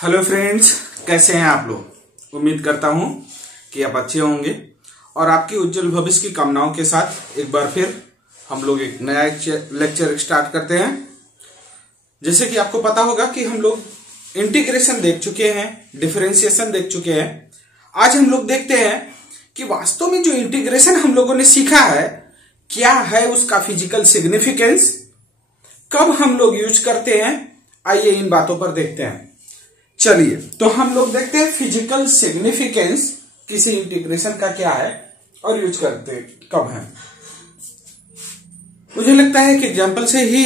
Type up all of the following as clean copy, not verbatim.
Hello friends, कैसे हैं आप लोग। उम्मीद करता हूं कि आप अच्छे होंगे और आपकी उज्जवल भविष्य की कामनाओं के साथ एक बार फिर हम लोग एक नया लेक्चर स्टार्ट करते हैं। जैसे कि आपको पता होगा कि हम लोग इंटीग्रेशन देख चुके हैं, डिफरेंशिएशन देख चुके हैं। आज हम लोग देखते हैं कि वास्तव में जो इंटीग्रेशन हम लोगों ने सीखा है क्या है, उसका फिजिकल सिग्निफिकेंस, कब हम लोग यूज करते हैं। आइए इन बातों पर देखते हैं। चलिए तो हम लोग देखते हैं फिजिकल सिग्निफिकेंस किसी इंटीग्रेशन का क्या है और यूज करते कब है। मुझे लगता है कि एग्जांपल से ही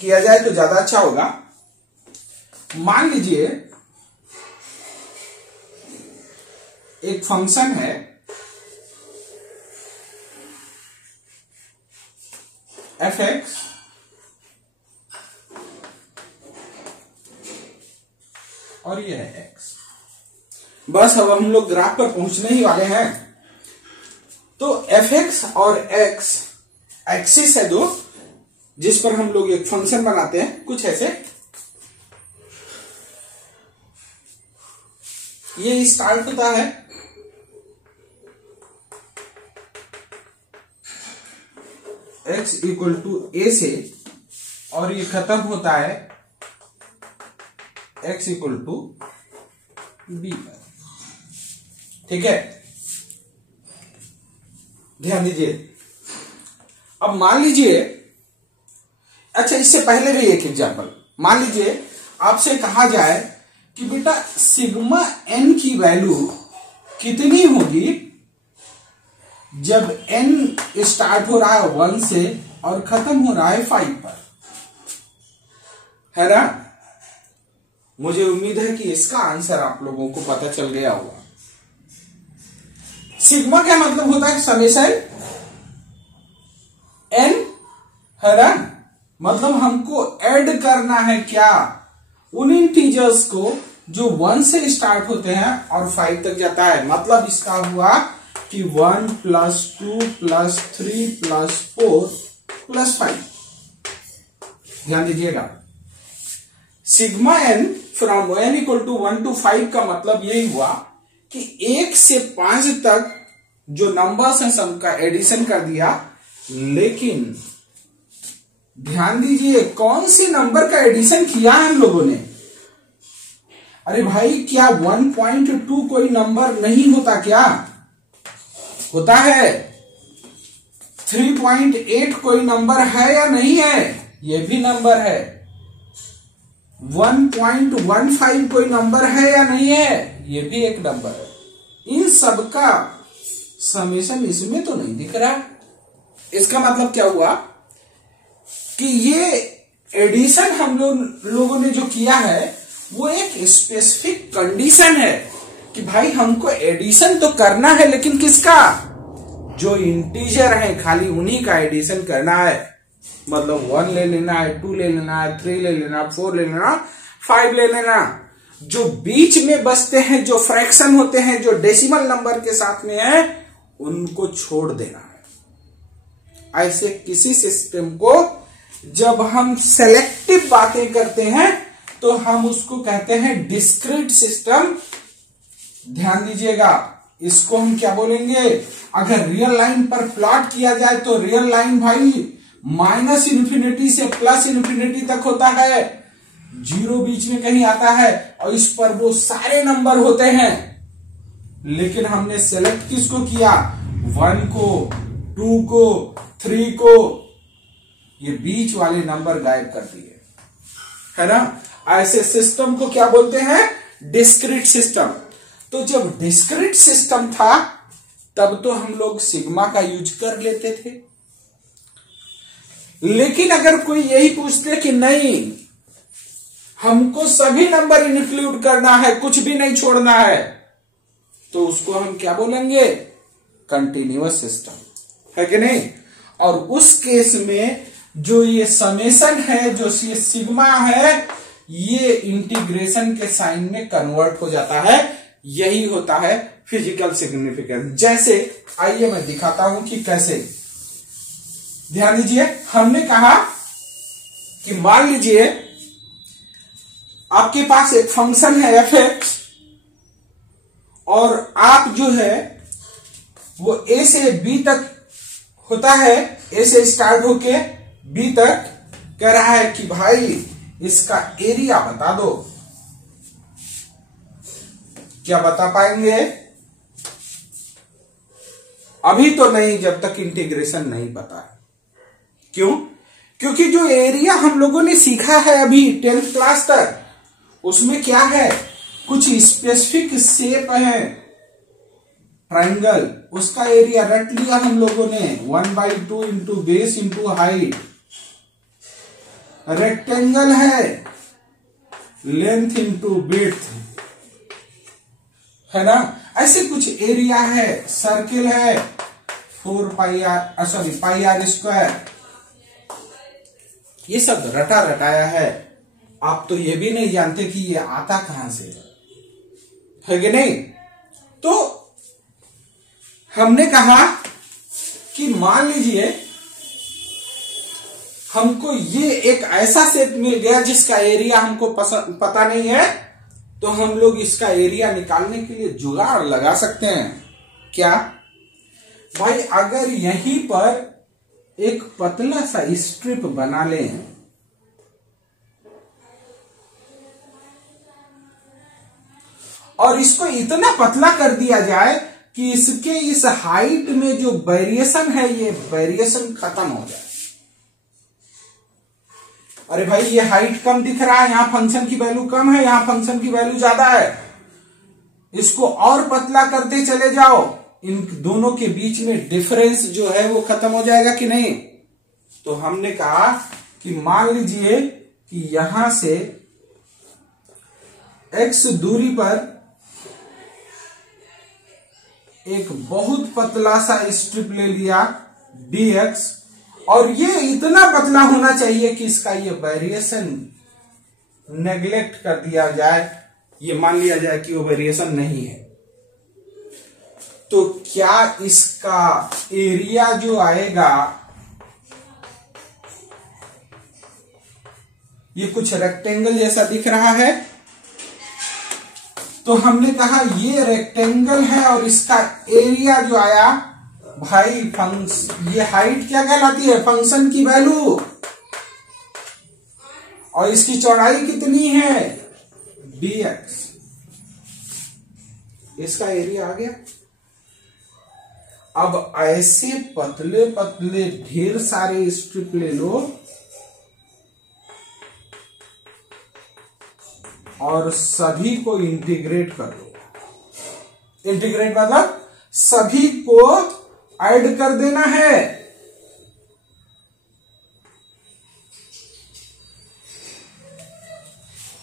किया जाए तो ज्यादा अच्छा होगा। मान लीजिए एक फंक्शन है f(x) और ये है x। बस अब हम लोग ग्राफ पर पहुंचने ही वाले हैं। तो f(x) और x एक्सिस है दो, जिस पर हम लोग एक फंक्शन बनाते हैं कुछ ऐसे। ये स्टार्ट होता है x इक्वल टू a से और ये खत्म होता है x इक्वल टू b पर। ठीक है, ध्यान दीजिए। अब मान लीजिए, अच्छा इससे पहले भी एक एग्जांपल। मान लीजिए आपसे कहा जाए कि बेटा सिग्मा n की वैल्यू कितनी होगी जब n स्टार्ट हो रहा है 1 से और खत्म हो रहा है 5 पर, है ना। मुझे उम्मीद है कि इसका आंसर आप लोगों को पता चल गया होगा। सिग्मा क्या मतलब होता है, समेशन n, है ना। मतलब हमको ऐड करना है क्या, उन इंटीजर्स को जो 1 से स्टार्ट होते हैं और 5 तक जाता है। मतलब इसका हुआ कि 1 + 2 + 3 + 4 + 5। ध्यान दीजिएगा, sigma n from n equal to 1 to 5 का मतलब यही हुआ कि 1 से 5 तक जो नंबर्स हैं सबका एडिशन कर दिया। लेकिन ध्यान दीजिए कौन सी नंबर का एडिशन किया है हम लोगों ने। अरे भाई, क्या 1.2 कोई नंबर नहीं होता, क्या होता है। 3.8 कोई नंबर है या नहीं है, ये भी नंबर है। 1.15 कोई नंबर है या नहीं है, ये भी एक नंबर है। इन सब का समेशन इसमें तो नहीं दिख रहा। इसका मतलब क्या हुआ कि ये एडिशन हम लोगों ने जो किया है वो एक स्पेसिफिक कंडीशन है कि भाई हमको एडिशन तो करना है, लेकिन किसका, जो इंटीजर है खाली उन्हीं का एडिशन करना है। मतलब 1 ले लेना है, 2 ले लेना है, 3 ले लेना, 4 ले लेना, 5 ले लेना। जो बीच में बचते हैं, जो फ्रैक्शन होते हैं, जो डेसिमल नंबर के साथ में है, उनको छोड़ देना है। ऐसे किसी सिस्टम को जब हम सेलेक्टिव बातें करते हैं तो हम उसको कहते हैं डिस्क्रीट सिस्टम। ध्यान दीजिएगा, इसको हम क्या बोलेंगे। अगर रियल लाइन पर प्लॉट किया जाए तो रियल लाइन भाई -∞ से +∞ तक होता है, 0 बीच में कहीं आता है और इस पर वो सारे नंबर होते हैं। लेकिन हमने सेलेक्ट किसको किया, 1 को, 2 को, 3 को, ये बीच वाले नंबर गायब कर दिए, है ना। ऐसे सिस्टम को क्या बोलते हैं, डिस्क्रीट सिस्टम। तो जब डिस्क्रीट सिस्टम था तब तो हम लोग सिग्मा का यूज कर लेते थे। लेकिन अगर कोई यही पूछते कि नहीं, हमको सभी नंबर इंक्लूड करना है, कुछ भी नहीं छोड़ना है, तो उसको हम क्या बोलेंगे, कंटिन्यूअस सिस्टम, है कि नहीं। और उस केस में जो ये समेशन है, जो ये सिग्मा है, ये इंटीग्रेशन के साइन में कन्वर्ट हो जाता है। यही होता है फिजिकल सिग्निफिकेंस। जैसे आइए मैं दिखाता हूं कि कैसे। ध्यान दीजिए, हमने कहा कि मान लीजिए आपके पास एक फंक्शन है fx और आप जो है वो a से b तक होता है, a से स्टार्ट होके b तक कह रहा है कि भाई इसका एरिया बता दो। क्या बता पाएंगे? अभी तो नहीं, जब तक इंटीग्रेशन नहीं पता है। क्यों? क्योंकि जो एरिया हम लोगों ने सीखा है अभी 10th क्लास तक, उसमें क्या है, कुछ स्पेसिफिक शेप है ट्राइंगल, उसका एरिया रट लिया हम लोगों ने 1/2 into base into height. Rectangle है लेंथ इंटू विड्थ, है ना। ऐसे कुछ एरिया है, सर्किल है 4 पाई स्क्वायर। ये सब रटा रटाया है, आप तो ये भी नहीं जानते कि ये आता कहां से है कि नहीं। तो हमने कहा कि मान लीजिए हमको ये एक ऐसा सेट मिल गया जिसका एरिया हमको पता नहीं है, तो हम लोग इसका एरिया निकालने के लिए जुगाड़ लगा सकते हैं। क्या भाई, अगर यहीं पर एक पतला सा स्ट्रिप बना लें और इसको इतना पतला कर दिया जाए कि इसके इस हाइट में जो वेरिएशन है ये वेरिएशन खत्म हो जाए। अरे भाई ये हाइट कम दिख रहा है, यहां फंक्शन की वैल्यू कम है, यहां फंक्शन की वैल्यू ज्यादा है, इसको और पतला करते चले जाओ, इन दोनों के बीच में डिफरेंस जो है वो खत्म हो जाएगा कि नहीं। तो हमने कहा कि मान लीजिए कि यहां से x दूरी पर एक बहुत पतला सा स्ट्रिप ले लिया dx, और ये इतना पतला होना चाहिए कि इसका ये वेरिएशन नेग्लेक्ट कर दिया जाए, ये मान लिया जाए कि वो वेरिएशन नहीं है। तो क्या इसका एरिया जो आएगा ये कुछ रेक्टेंगल जैसा दिख रहा है। तो हमने कहा ये रेक्टेंगल है और इसका एरिया जो आया भाई ये हाइट क्या कहलाती है, फंक्शन की वैल्यू, और इसकी चौड़ाई कितनी है dx, इसका एरिया आ गया। अब ऐसे पतले पतले ढेर सारे स्ट्रिप ले लो और सभी को इंटीग्रेट कर लो। इंटीग्रेट मतलब सभी को ऐड कर देना है।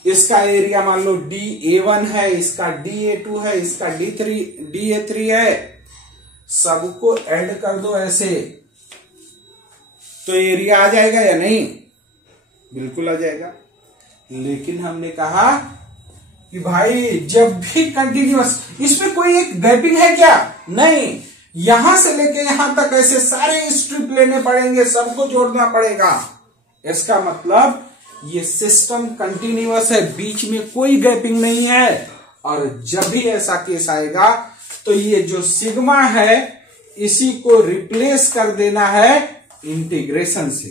इसका एरिया मान लो DA1 है, इसका DA2 है, इसका DA3 है, सबको ऐड कर दो ऐसे, तो एरिया आ जाएगा या नहीं? बिल्कुल आ जाएगा। लेकिन हमने कहा कि भाई जब भी कंटिन्यूअस, इसमें कोई एक गैपिंग है क्या? नहीं, यहां से लेके यहां तक ऐसे सारे स्ट्रिप लेने पड़ेंगे, सबको जोड़ना पड़ेगा। इसका मतलब ये सिस्टम कंटिन्यूअस है, बीच में कोई गैपिंग नहीं है। और जब भी ऐसा केस आएगा तो ये जो सिग्मा है इसी को रिप्लेस कर देना है इंटीग्रेशन से,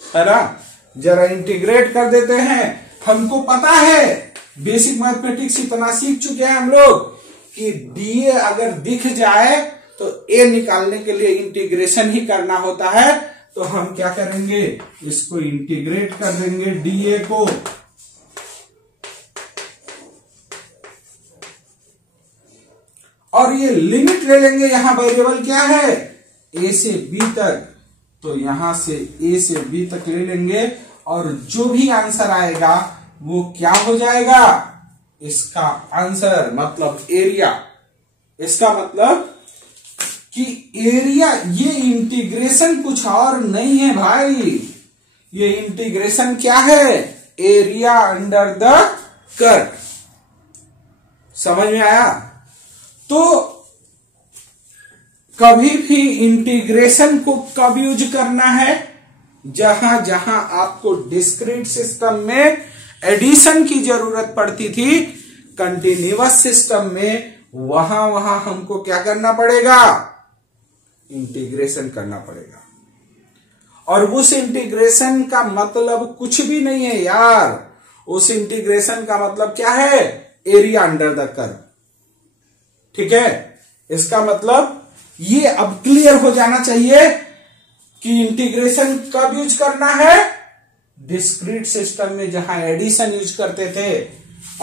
है ना। जरा इंटीग्रेट कर देते हैं। हमको पता है, बेसिक मैथमेटिक्स इतना सीख चुके हैं हम लोग कि डीए अगर दिख जाए तो ए निकालने के लिए इंटीग्रेशन ही करना होता है। तो हम क्या करेंगे, इसको इंटीग्रेट कर देंगे डीए को, और ये लिमिट ले लेंगे। यहां वेरिएबल क्या है, ए से बी तक, तो यहां से ए से बी तक ले लेंगे और जो भी आंसर आएगा वो क्या हो जाएगा, इसका आंसर मतलब एरिया। इसका मतलब कि एरिया, ये इंटीग्रेशन कुछ और नहीं है भाई, ये इंटीग्रेशन क्या है, एरिया अंडर द कर्व। समझ में आया? तो कभी भी इंटीग्रेशन को कब यूज करना है, जहां जहां आपको डिस्क्रीट सिस्टम में एडिशन की जरूरत पड़ती थी कंटिन्यूअस सिस्टम में, वहां हमको क्या करना पड़ेगा, इंटीग्रेशन करना पड़ेगा। और उस इंटीग्रेशन का मतलब कुछ भी नहीं है यार, उस इंटीग्रेशन का मतलब क्या है, एरिया अंडर द कर्व। ठीक है, इसका मतलब ये अब क्लियर हो जाना चाहिए कि इंटीग्रेशन कब यूज करना है, डिस्क्रीट सिस्टम में जहां एडिशन यूज करते थे,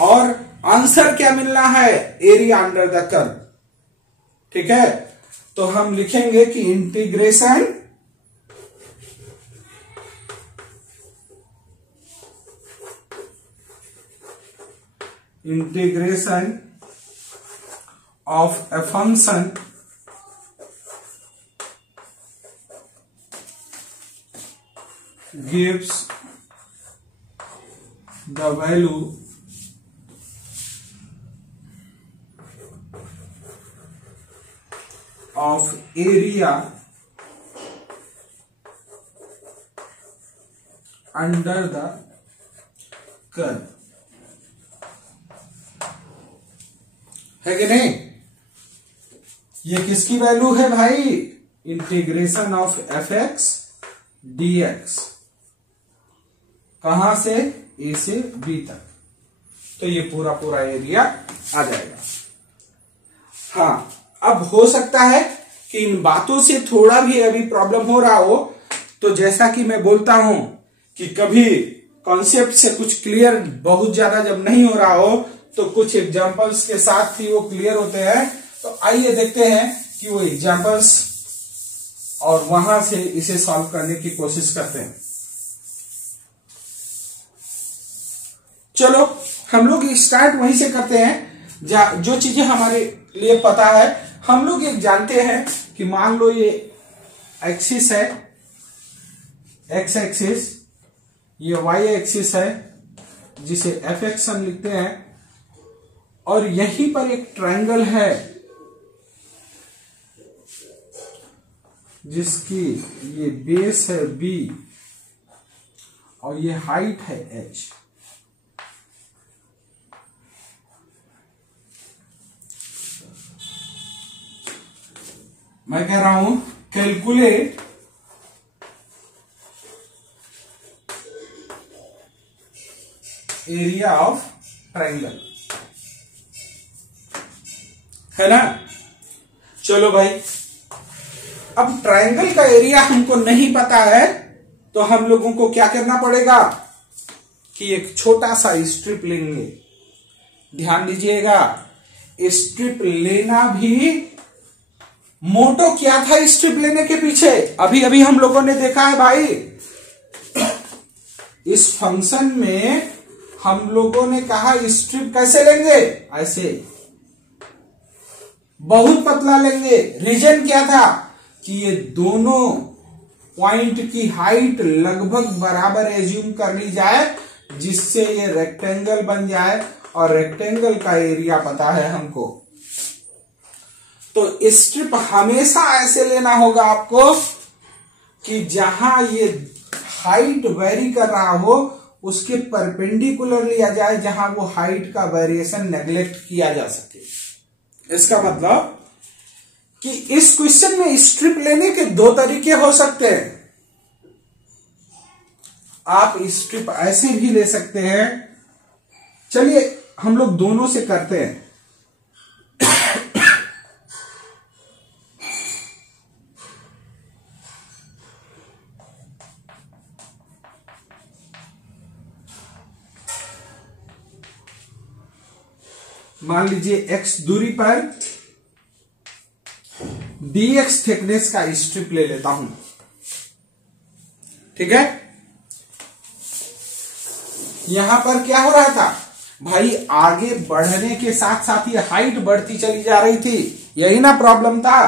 और आंसर क्या मिलना है, एरिया अंडर द कर्व। ठीक है, तो हम लिखेंगे कि integration of a function gives the value of area under the curve, है कि नहीं। ये किसकी वैल्यू है भाई, integration of F x D x, कहां से, ए से बी तक। तो ये पूरा एरिया आ जाएगा। हाँ, अब हो सकता है कि इन बातों से थोड़ा भी अभी प्रॉब्लम हो रहा हो, तो जैसा कि मैं बोलता हूं कि कभी कॉन्सेप्ट से कुछ क्लियर बहुत ज्यादा जब नहीं हो रहा हो तो कुछ एग्जांपल्स के साथ ही वो क्लियर होते हैं। तो आइए देखते हैं कि वो एग्जांपल्स और वहां से इसे सॉल्व करने की कोशिश करते हैं। चलो हम लोग स्टार्ट वहीं से करते हैं जो चीजें हमारे लिए पता है। हम लोग एक जानते हैं कि मान लो ये एक्सिस है, एक्स एक्सिस, ये वाई एक्सिस है जिसे एफ एक्स हम लिखते हैं, और यहीं पर एक ट्रायंगल है जिसकी ये बेस है बी और ये हाइट है एच। मैं कह रहा हूं कैलकुलेट एरिया ऑफ ट्रायंगल, है ना। चलो भाई, अब ट्रायंगल का एरिया हमको नहीं पता है तो हम लोगों को क्या करना पड़ेगा कि एक छोटा सा स्ट्रिप लेंगे। ध्यान दीजिएगा, स्ट्रिप लेना भी, मोटो क्या था स्ट्रिप लेने के पीछे, अभी अभी हम लोगों ने देखा है भाई। इस फंक्शन में हम लोगों ने कहा स्ट्रिप कैसे लेंगे, ऐसे बहुत पतला लेंगे। रीजन क्या था कि ये दोनों पॉइंट की हाइट लगभग बराबर एज्यूम कर ली जाए, जिससे ये रेक्टेंगल बन जाए, और रेक्टेंगल का एरिया पता है हमको। तो स्ट्रिप हमेशा ऐसे लेना होगा आपको कि जहां ये हाइट वेरी कर रहा हो उसके परपेंडिकुलर लिया जाए, जहां वो हाइट का वेरिएशन नेग्लेक्ट किया जा सके। इसका मतलब कि इस क्वेश्चन में स्ट्रिप लेने के दो तरीके हो सकते हैं। आप स्ट्रिप ऐसे भी ले सकते हैं, चलिए हम लोग दोनों से करते हैं। मान लीजिए x दूरी पर dx थिकनेस का स्ट्रिप ले लेता हूं, ठीक है। यहां पर क्या हो रहा था भाई, आगे बढ़ने के साथ साथ ये हाइट बढ़ती चली जा रही थी, यही ना प्रॉब्लम था।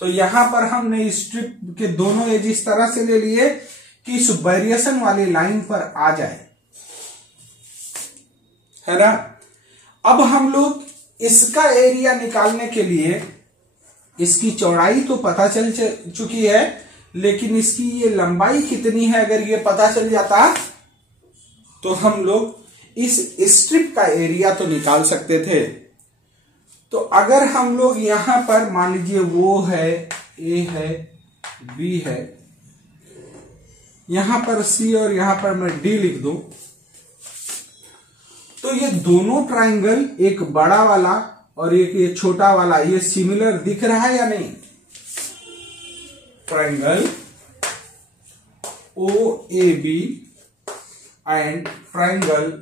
तो यहां पर हमने स्ट्रिप के दोनों एज इस तरह से ले लिए कि इस वेरिएशन वाली लाइन पर आ जाए, है ना। अब हम लोग इसका एरिया निकालने के लिए, इसकी चौड़ाई तो पता चल चुकी है, लेकिन इसकी ये लंबाई कितनी है अगर ये पता चल जाता तो हम लोग इस स्ट्रिप का एरिया तो निकाल सकते थे। तो अगर हम लोग यहां पर मान लीजिए वो है, ए है, बी है, यहां पर सी और यहां पर मैं डी लिख दूं, तो ये दोनों ट्राइंगल, एक बड़ा वाला और एक ये छोटा वाला, ये सिमिलर दिख रहा है या नहीं? Triangle O A B and triangle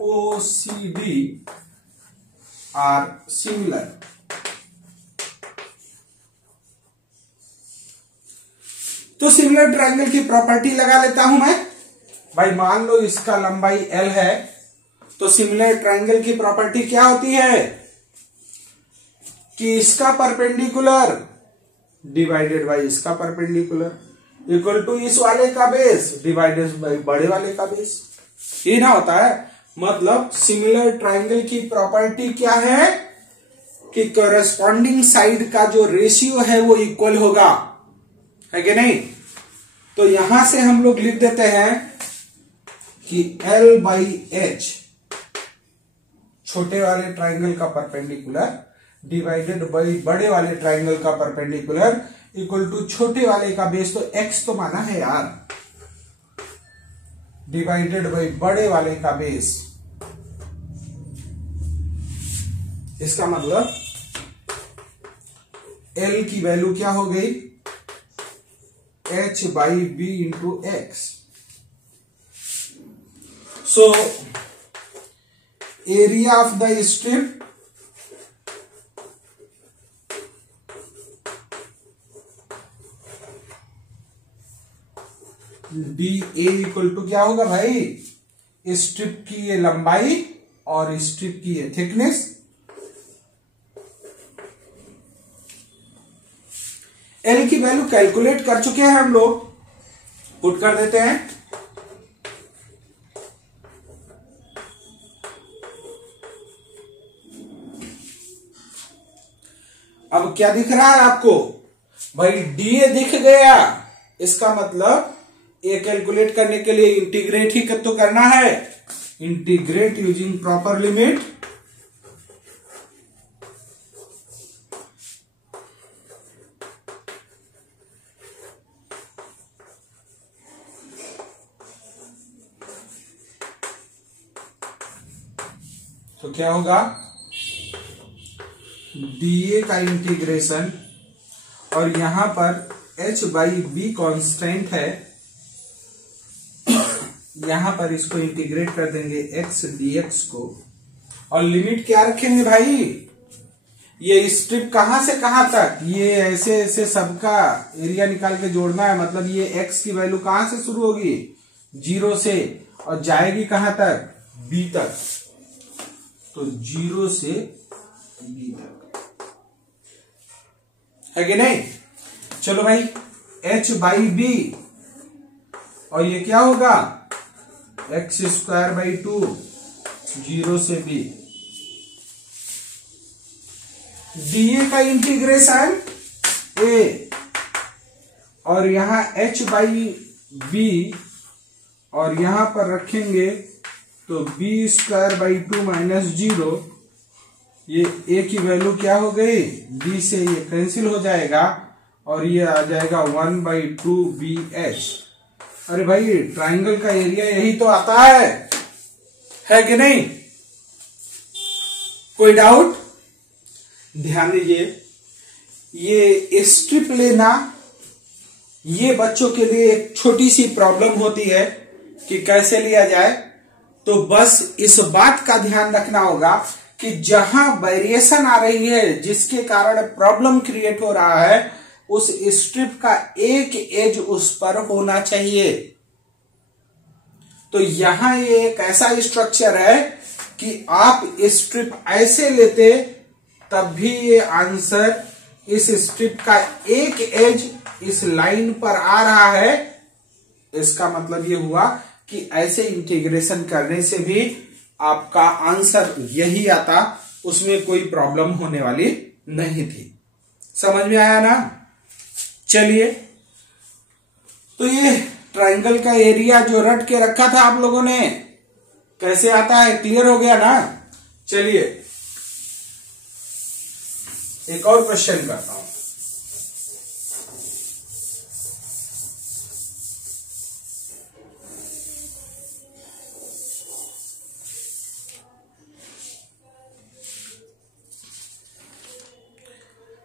O C D are similar. तो सिमिलर ट्राइंगल की प्रॉपर्टी लगा लेता हूं मैं। भाई मान लो इसका लंबाई L है, तो सिमिलर ट्राइंगल की प्रॉपर्टी क्या होती है कि इसका परपेंडिकुलर डिवाइडेड बाय इसका परपेंडिकुलर इक्वल टू इस वाले का बेस डिवाइडेड बाय बड़े वाले का बेस। ये ना होता है, मतलब सिमिलर ट्राइंगल की प्रॉपर्टी क्या है कि कॉरेस्पॉन्डिंग साइड का जो रेशियो है वो इक्वल होगा, है कि नहीं? तो यहां से हम लोग लिख देते हैं कि L बाई H छोटे वाले ट्राइंगल का परपेंडिकुलर डिवाइडेड बाई बड़े वाले ट्राइंगल का परपेंडिकुलर इक्वल टू छोटे वाले का बेस, तो x तो माना है यार, डिवाइडेड बाई बड़े वाले का बेस। इसका मतलब L की वैल्यू क्या हो गई? H by b into x. So area of the strip D A equal to क्या होगा भाई? स्ट्रिप की ये लंबाई और स्ट्रिप की ये थिकनेस। एल की वैल्यू कैलकुलेट कर चुके हैं हम लोग, पुट कर देते हैं। अब क्या दिख रहा है आपको? भाई डीए दिख गया। इसका मतलब ए कैलकुलेट करने के लिए इंटीग्रेट ही तो करना है, इंटीग्रेट यूजिंग प्रॉपर लिमिट। तो क्या होगा? डीए का इंटीग्रेशन, और यहां पर h बाई बी कॉन्स्टेंट है, यहां पर इसको इंटीग्रेट कर देंगे x dx को, और लिमिट क्या रखेंगे भाई? ये स्ट्रिप कहां से कहां तक, ये ऐसे ऐसे सबका एरिया निकाल के जोड़ना है। मतलब ये x की वैल्यू कहां से शुरू होगी? 0 से, और जाएगी कहां तक? b तक। तो 0 से b तक, है कि नहीं? चलो भाई, h बाई बी, और ये क्या होगा? एक्स स्क्वायर बाई 2, 0 से b। डीए का इंटीग्रेशन a, और यहां h बाई बी, और यहां पर रखेंगे तो b स्क्वायर बाई 2 माइनस 0। ये a की वैल्यू क्या हो गई? b से ये कैंसिल हो जाएगा, और ये आ जाएगा 1 बाई 2 बी एच। अरे भाई, ट्राइंगल का एरिया यही तो आता है कि नहीं? कोई डाउट? ध्यान दीजिए, ये स्ट्रिप लेना ये बच्चों के लिए एक छोटी सी प्रॉब्लम होती है कि कैसे लिया जाए। तो बस इस बात का ध्यान रखना होगा कि जहां वेरिएशन आ रही है, जिसके कारण प्रॉब्लम क्रिएट हो रहा है, उस स्ट्रिप का एक एज उस पर होना चाहिए। तो यहां ये एक ऐसा स्ट्रक्चर है कि आप स्ट्रिप ऐसे लेते तब भी ये आंसर इस स्ट्रिप का एक एज इस लाइन पर आ रहा है। इसका मतलब ये हुआ कि ऐसे इंटीग्रेशन करने से भी आपका आंसर यही आता, उसमें कोई प्रॉब्लम होने वाली नहीं थी। समझ में आया ना? चलिए, तो ये ट्राइंगल का एरिया जो रट के रखा था आप लोगों ने, कैसे आता है, क्लियर हो गया ना। चलिए एक और क्वेश्चन करता हूं।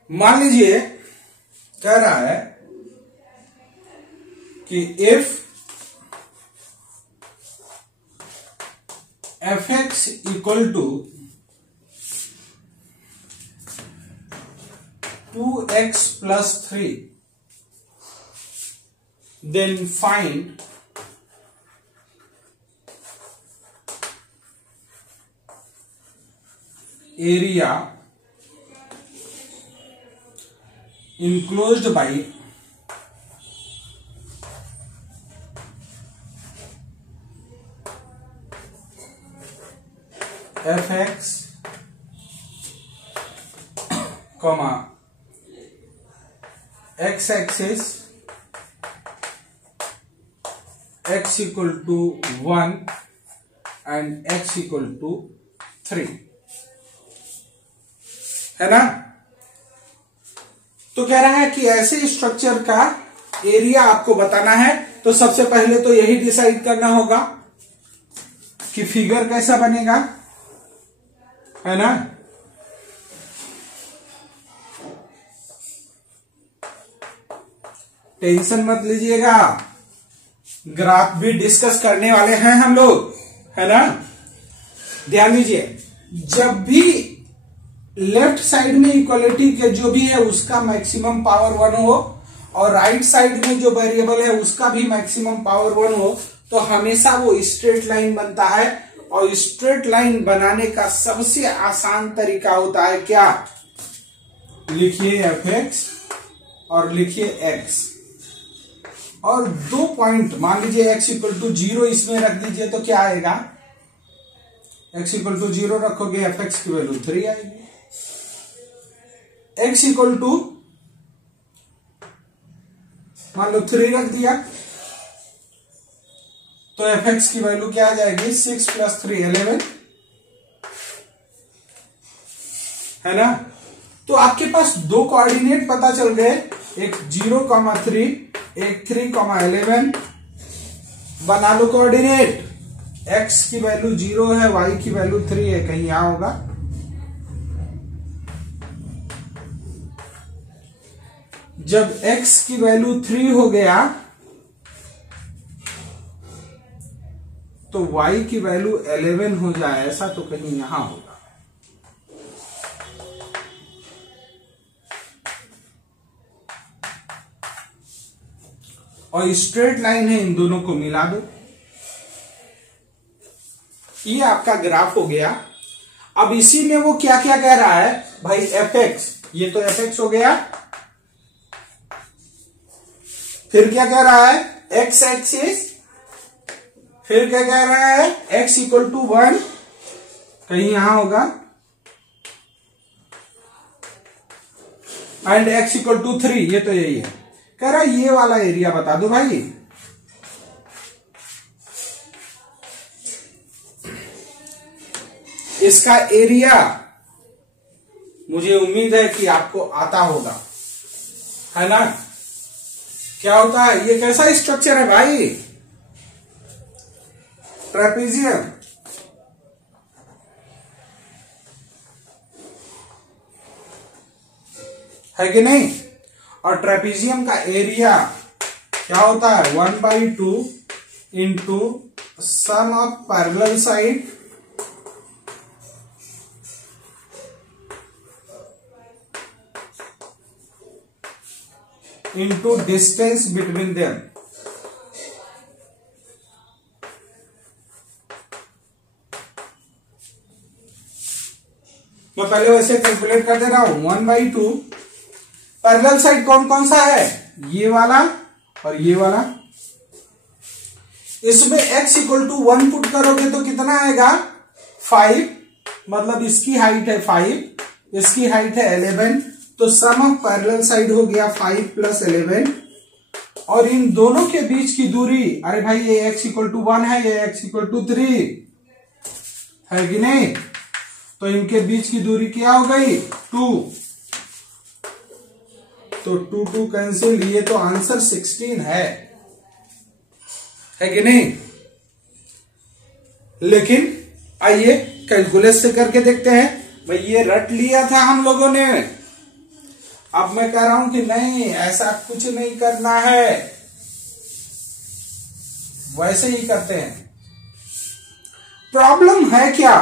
मान लीजिए कह रहा है कि if fx equal to 2x plus 3 then find area enclosed by fx comma x axis x equal to 1 and x equal to 3 है ना। तो कह रहा है कि ऐसे स्ट्रक्चर का एरिया आपको बताना है। तो सबसे पहले तो यही डिसाइड करना होगा कि फिगर कैसा बनेगा, है ना। टेंशन मत लीजिएगा, ग्राफ भी डिस्कस करने वाले हैं हम लोग, है ना। ध्यान दीजिए, जब भी लेफ्ट साइड में इक्वलिटी के जो भी है उसका मैक्सिमम पावर 1 हो और राइट साइड में जो वेरिएबल है उसका भी मैक्सिमम पावर 1 हो, तो हमेशा वो स्ट्रेट लाइन बनता है। और स्ट्रेट लाइन बनाने का सबसे आसान तरीका होता है क्या, लिखिए fx और लिखिए x और 2 पॉइंट, मान लीजिए x इक्वल टू 0 इसमें रख दीजिए तो क्या आएगा, x इक्वल टू 0 रखोगे fx की वैल्यू 3 आएगी। x इक्वल टू मान लो 3 रख दिया तो fx की वैल्यू क्या आ जाएगी, 6 + 3 11, है ना। तो आपके पास 2 कोऑर्डिनेट पता चल गए, एक 0,3 एक 3,11। बना लो कोऑर्डिनेट, x की वैल्यू 0 है, y की वैल्यू 3 है, कहीं यहां होगा। जब x की वैल्यू 3 हो गया तो y की वैल्यू 11 हो जाए, ऐसा तो कहीं यहां होगा। और स्ट्रेट लाइन है, इन दोनों को मिला दो, ये आपका ग्राफ हो गया। अब इसी में वो क्या क्या कह रहा है भाई, fx, ये तो fx हो गया। फिर क्या कह रहा है, x एक्सिस, फिर क्या कह रहा है, x इक्वल टू 1, कहीं यहां होगा, एंड x इक्वल टू 3, ये तो यही है। कह रहा है ये वाला एरिया बता दो भाई। इसका एरिया मुझे उम्मीद है कि आपको आता होगा, है ना। क्या होता है, ये कैसा स्ट्रक्चर है भाई, ट्रेपेजियम, है कि नहीं। और ट्रेपेजियम का एरिया क्या होता है, 1/2 into sum of parallel side into distance between them. मैं पहले वैसे कैलकुलेट कर दे रहा हूं, 1/2, पैरेलल साइड कौन कौन सा है, ये वाला और ये वाला। इसमें x इक्वल टू 1 पुट करोगे तो कितना आएगा, 5, मतलब इसकी हाइट है 5, इसकी हाइट है 11, तो सम ऑफ पैरेलल साइड हो गया 5 + 11। और इन दोनों के बीच की दूरी, अरे भाई ये x इक्वल टू 1 है, ये x इक्वल टू 3, है कि नहीं? तो इनके बीच की दूरी क्या हो गई? 2। तो 2 2 कैंसिल, ये तो आंसर 16 है कि नहीं? लेकिन आइए कैलकुलेट से करके देखते हैं। भाई ये रट लिया था हम लोगों ने, अब मैं कह रहा हूं कि नहीं, ऐसा कुछ नहीं करना है, वैसे ही करते हैं। प्रॉब्लम है क्या?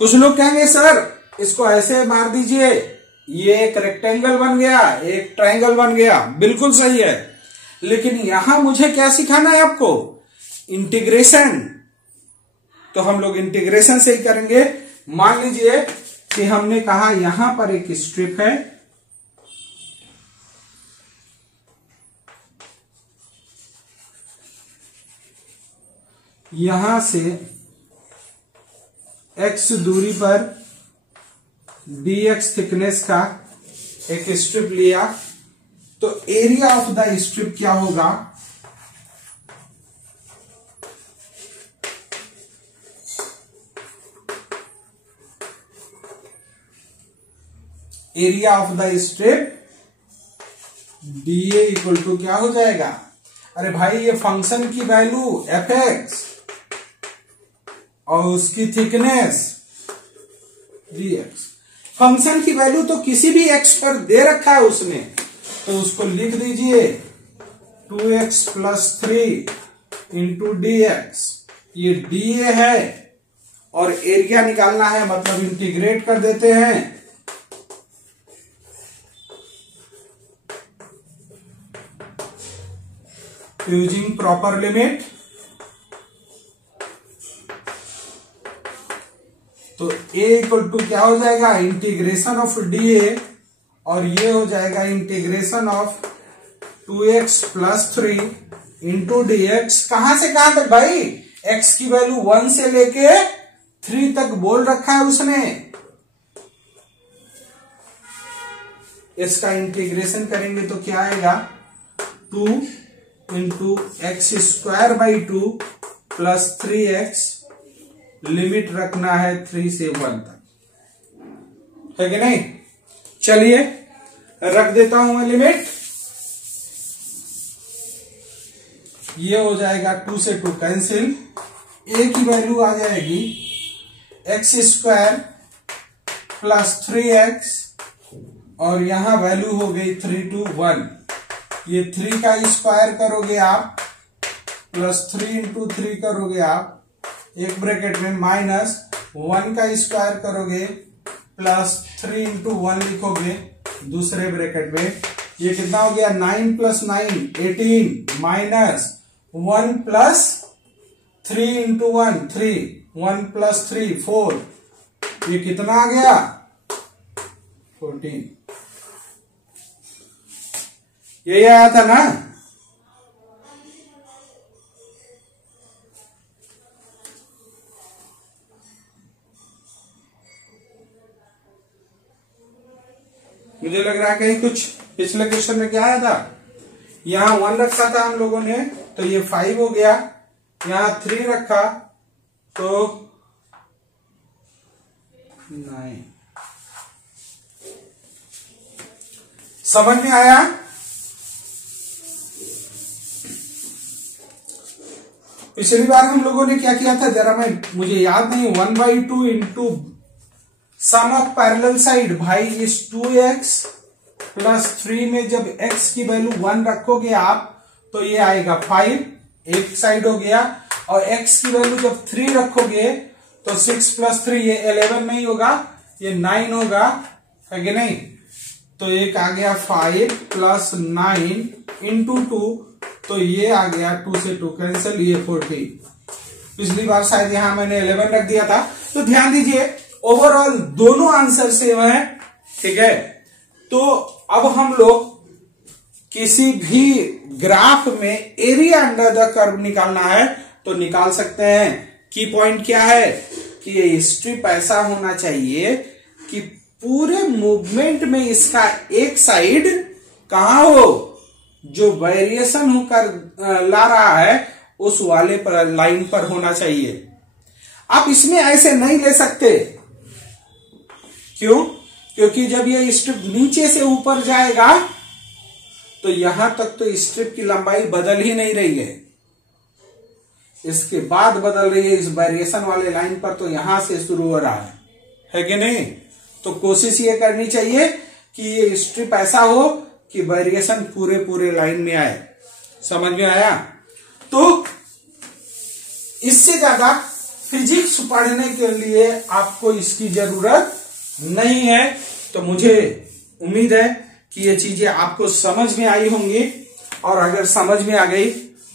कुछ लोग कहेंगे सर इसको ऐसे मार दीजिए, ये एक रेक्टेंगल बन गया, एक ट्रायंगल बन गया। बिल्कुल सही है, लेकिन यहां मुझे क्या सिखाना है आपको? इंटीग्रेशन। तो हम लोग इंटीग्रेशन से ही करेंगे। मान लीजिए कि हमने कहा यहां पर एक स्ट्रिप है, यहां से x दूरी पर dx थिकनेस का एक स्ट्रिप लिया, तो एरिया ऑफ द स्ट्रिप क्या होगा? Area of the strip dA equal to क्या हो जाएगा? अरे भाई ये फंक्शन की वैल्यू fx और उसकी थिकनेस dx। फंक्शन की वैल्यू तो किसी भी x पर दे रखा है उसने, तो उसको लिख दीजिए 2x प्लस 3 इंटू dx। ये dA है और एरिया निकालना है, मतलब इंटीग्रेट कर देते हैं। यूजिंग प्रॉपर लिमिट, तो a इक्वल टू क्या हो जाएगा? इंटीग्रेशन ऑफ dA, और ये हो जाएगा integration of 2x plus 3 into dx। कहां से कहां तक भाई? x की वैल्यू 1 से लेके 3 तक बोल रखा है उसने। इसका इंटीग्रेशन करेंगे तो क्या आएगा? 2 into x square by 2 plus 3x, limit रखना है 3 से 1 तक, है कि नहीं? चलिए रख देता हूं मैं लिमिट। ये हो जाएगा 2 से 2 कैंसिल, a की वैल्यू आ जाएगी एक्स स्क्वायर प्लस 3x, और यहां वैल्यू हो गई 3 to 1। ये 3 का स्क्वायर करोगे आप, प्लस 3 इंटू 3 करोगे आप, एक ब्रैकेट में माइनस 1 का स्क्वायर करोगे, प्लस 3 इंटू 1 लिखोगे दूसरे ब्रैकेट में। ये कितना हो गया? 9 plus 9 18, minus 1 plus 3 into 1 3, 1 plus 3 4, ये कितना आ गया? 14। यही आया था ना? मुझे लग रहा है कहीं कुछ पिछले क्वेश्चन में क्या आया था, यहां 1 रखा था हम लोगों ने, तो ये 5 हो गया। यहां 3 रखा तो 9। समझ में आया? पिछली बार हम लोगों ने क्या किया था, जरा मुझे याद नहीं, 1/2 into sum of parallel side. भाई इस 2x प्लस 3 में जब x की वैल्यू 1 रखोगे आप, तो ये आएगा 5, एक साइड हो गया, और x की वैल्यू जब 3 रखोगे तो 6 प्लस 3 ये 11 नहीं होगा, ये 9 होगा, है कि नहीं? तो एक आ गया 5 प्लस 9 इंटू 2, तो ये आ गया 2 से 2 कैंसिल, ये 14। पिछली बार शायद यहां मैंने 11 रख दिया था। तो ध्यान दीजिए, ओवरऑल दोनों आंसर सेम है, ठीक है? तो अब हम लोग किसी भी ग्राफ में एरिया अंडर द कर्व निकालना है तो निकाल सकते हैं। की पॉइंट क्या है कि ये स्ट्रिप ऐसा होना चाहिए कि पूरे मूवमेंट में इसका एक साइड कहां हो, जो वेरिएशन होकर ला रहा है उस वाले पर लाइन पर होना चाहिए, आप इसमें ऐसे नहीं ले सकते। क्यों? क्योंकि जब ये स्ट्रिप नीचे से ऊपर जाएगा तो यहां तक तो स्ट्रिप की लंबाई बदल ही नहीं रही है, इसके बाद बदल रही है इस वेरिएशन वाले लाइन पर, तो यहां से शुरू हो रहा है कि नहीं? तो कोशिश ये करनी चाहिए कि ये स्ट्रिप ऐसा हो कि वेरिएशन पूरे लाइन में आए। समझ में आया? तो इससे ज्यादा फिजिक्स पढ़ने के लिए आपको इसकी जरूरत नहीं है। तो मुझे उम्मीद है कि ये चीजें आपको समझ में आई होंगी, और अगर समझ में आ गई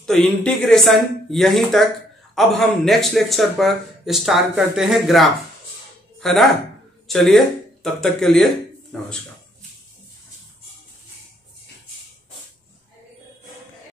तो इंटीग्रेशन यहीं तक। अब हम नेक्स्ट लेक्चर पर स्टार्ट करते हैं ग्राफ, है ना? चलिए, तब तक के लिए नमस्कार।